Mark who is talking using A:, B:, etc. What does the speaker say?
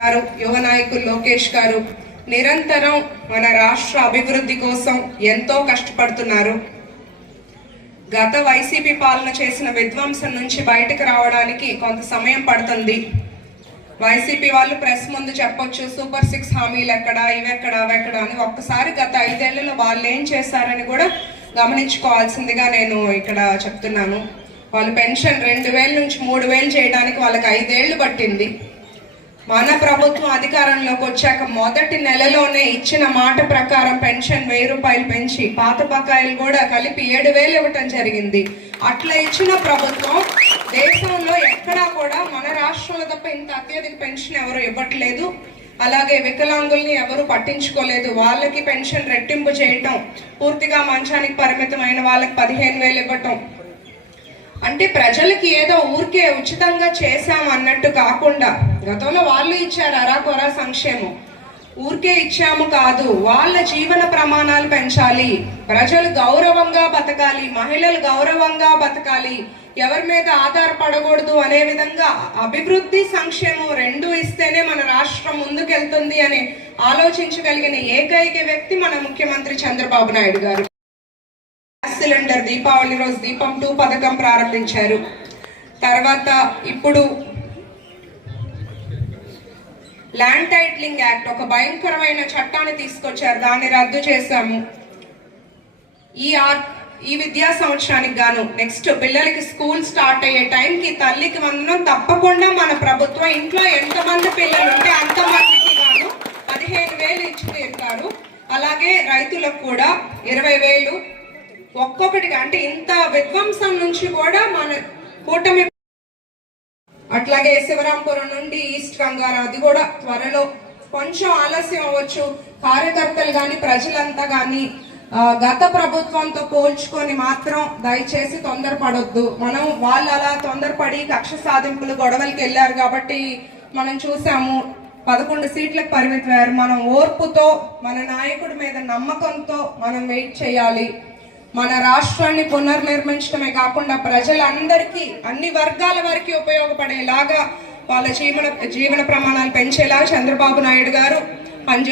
A: గారు యువ నాయకులు లోకేష్ గారు నిరంతరం మన రాష్ట్ర అభివృద్ధి కోసం ఎంతో కష్టపడుతున్నారు. గత వైసీపీ పాలన చేసిన విధ్వంసం నుంచి బయటకు రావడానికి కొంత సమయం పడుతుంది. వైసీపీ వాళ్ళు ప్రెస్ ముందు చెప్పొచ్చు సూపర్ సిక్స్ హామీలు ఎక్కడ ఇవెక్కడ అవెక్కడ అని ఒక్కసారి గత ఐదేళ్ళలో వాళ్ళు ఏం చేశారని కూడా గమనించుకోవాల్సిందిగా నేను ఇక్కడ చెప్తున్నాను. వాళ్ళు పెన్షన్ రెండు వేల నుంచి మూడు వేలు చేయడానికి వాళ్ళకి ఐదేళ్ళు పట్టింది. మన ప్రభుత్వం అధికారంలోకి వచ్చాక మొదటి నెలలోనే ఇచ్చిన మాట ప్రకారం పెన్షన్ వెయ్యి రూపాయలు పెంచి పాత బకాయిలు కూడా కలిపి ఏడు వేలు ఇవ్వటం జరిగింది. అట్లా ఇచ్చిన ప్రభుత్వం దేశంలో ఎక్కడా కూడా మన రాష్ట్రంలో తప్ప ఇంత అత్యధిక పెన్షన్ ఎవరు ఇవ్వట్లేదు. అలాగే వికలాంగుల్ని ఎవరు పట్టించుకోలేదు. వాళ్ళకి పెన్షన్ రెట్టింపు చేయటం పూర్తిగా మంచానికి పరిమితమైన వాళ్ళకి పదిహేను వేలు ఇవ్వటం అంటే ప్రజలకి ఏదో ఊరికే ఉచితంగా చేశాం అన్నట్టు కాకుండా గతంలో వాళ్ళు ఇచ్చారు అరాకొరా సంక్షేమం. ఊరికే ఇచ్చాము కాదు వాళ్ళ జీవన ప్రమాణాలు పెంచాలి ప్రజలు గౌరవంగా బతకాలి మహిళలు గౌరవంగా బతకాలి ఎవరి మీద ఆధారపడకూడదు అనే విధంగా అభివృద్ధి సంక్షేమం రెండు ఇస్తేనే మన రాష్ట్రం ముందుకెళ్తుంది అని ఆలోచించగలిగిన ఏకైక వ్యక్తి మన ముఖ్యమంత్రి చంద్రబాబు నాయుడు గారు. గ్యాస్ సిలిండర్ దీపావళి రోజు దీపం టూ పథకం ప్రారంభించారు. తర్వాత ఇప్పుడు ల్యాండ్ టైటిలింగ్ యాక్ట్ ఒక భయంకరమైన చట్టాన్ని తీసుకొచ్చారు. దాన్ని రద్దు చేశాము. ఈ ఆర్ ఈ విద్యా సంవత్సరానికి గాను నెక్స్ట్ పిల్లలకి స్కూల్ స్టార్ట్ అయ్యే టైంకి తల్లికి వందనం తప్పకుండా మన ప్రభుత్వం ఇంట్లో ఎంతమంది పిల్లలు ఉంటే అంతమందికి గాను పదిహేను వేలు ఇచ్చి తీరుతారు. అలాగే రైతులకు కూడా ఇరవై వేలు ఒక్కొక్కటిగా అంటే ఇంత విధ్వంసం నుంచి కూడా మన కూటమి అట్లాగే శివరాంపురం నుండి ఈస్ట్ గంగారం అది కూడా త్వరలో కొంచెం ఆలస్యం అవ్వచ్చు. కార్యకర్తలు కానీ ప్రజలంతా కానీ గత ప్రభుత్వంతో పోల్చుకొని మాత్రం దయచేసి తొందరపడొద్దు. మనం వాళ్ళు అలా తొందరపడి కక్ష సాధింపులు గొడవలకి వెళ్ళారు కాబట్టి మనం చూసాము పదకొండు సీట్లకు పరిమితమయ్యారు మనం ఓర్పుతో మన నాయకుడి మీద నమ్మకంతో మనం వెయిట్ చేయాలి. మన రాష్ట్రాన్ని పునర్నిర్మించడమే కాకుండా ప్రజలందరికీ అన్ని వర్గాల వారికి ఉపయోగపడేలాగా వాళ్ళ జీవన జీవన ప్రమాణాలు పెంచేలా చంద్రబాబు నాయుడు గారు పనిచే